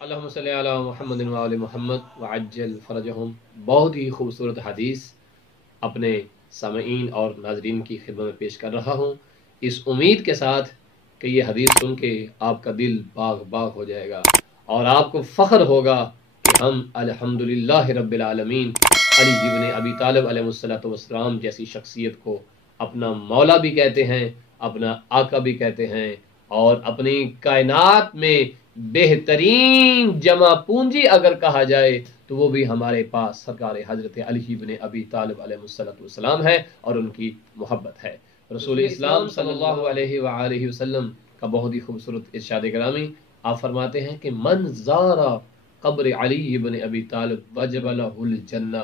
اللہم صلی علی محمد و آل محمد وعجل فرجہم۔ بہت ہی خوبصورت حدیث اپنے سامعین اور ناظرین کی خدمت میں پیش کر رہا ہوں، اس امید کے ساتھ کہ یہ حدیث سن کے آپ کا دل باغ باغ ہو جائے گا اور آپ کو فخر ہوگا کہ ہم الحمدللہ رب العالمین علی ابن ابی طالب علیہ الصلوۃ والسلام جیسی شخصیت کو اپنا مولا بھی کہتے ہیں، اپنا آقا بھی کہتے ہیں، اور اپنی کائنات میں بہترین جمع پونجی اگر کہا جائے تو وہ بھی ہمارے پاس سرکار حضرت علی ابن ابی طالب علیہ الصلوۃ والسلام ہے اور ان کی محبت ہے۔ رسول اسلام صلی اللہ علیہ وآلہ وسلم کا بہت ہی خوبصورت ارشاد گرامی، آپ فرماتے ہیں کہ من زار قبر علی ابن ابی طالب وجب لہ الجنہ،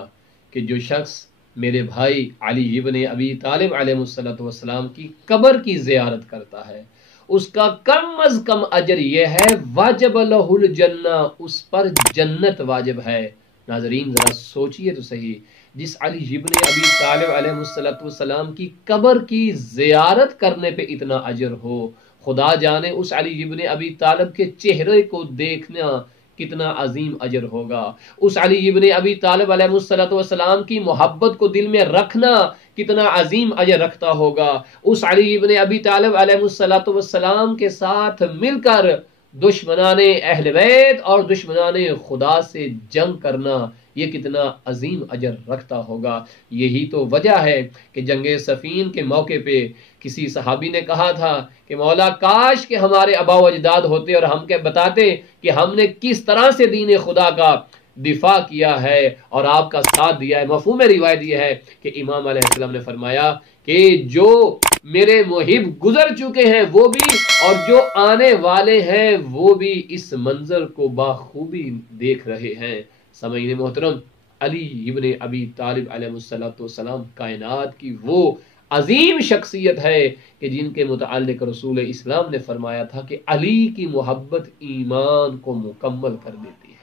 کہ جو شخص میرے بھائی علی ابن ابی طالب علیہ الصلوۃ والسلام کی قبر کی زیارت کرتا ہے، اس کا کم از کم اجر یہ ہے واجب لہ الجنہ، اس پر جنت واجب ہے۔ ناظرین ذرا سوچئے تو صحیح، جس علی ابن ابی طالب علیہ الصلوۃ والسلام کی قبر کی زیارت کرنے پہ اتنا اجر ہو، خدا جانے اس علی ابن ابی طالب کے چہرے کو دیکھنا کتنا عظیم اجر ہوگا، اس علی ابن ابی طالب علیہ الصلوۃ والسلام کی محبت کو دل میں رکھنا کتنا عظیم اجر رکھتا ہوگا، اس علی ابن ابی طالب علیہ الصلوۃ والسلام کے ساتھ مل کر دشمنان اہل بیت اور دشمنان خدا سے جنگ کرنا یہ کتنا عظیم اجر رکھتا ہوگا۔ یہی تو وجہ ہے کہ جنگ صفین کے موقع پہ کسی صحابی نے کہا تھا کہ مولا کاش کہ ہمارے آبا و اجداد ہوتے اور ہم کے بتاتے کہ ہم نے کس طرح سے دین خدا کا دفاع کیا ہے اور آپ کا ساتھ دیا ہے۔ مفہوم روایت یہ ہے کہ امام علیہ السلام نے فرمایا کہ جو میرے محب گزر چکے ہیں وہ بھی اور جو آنے والے ہیں وہ بھی اس منظر کو بخوبی دیکھ رہے ہیں۔ سامعین محترم، علی ابن ابی طالب علیہ الصلوۃ والسلام کائنات کی وہ عظیم شخصیت ہے کہ جن کے متعلق رسول اسلام نے فرمایا تھا کہ علی کی محبت ایمان کو مکمل کر دیتی ہے۔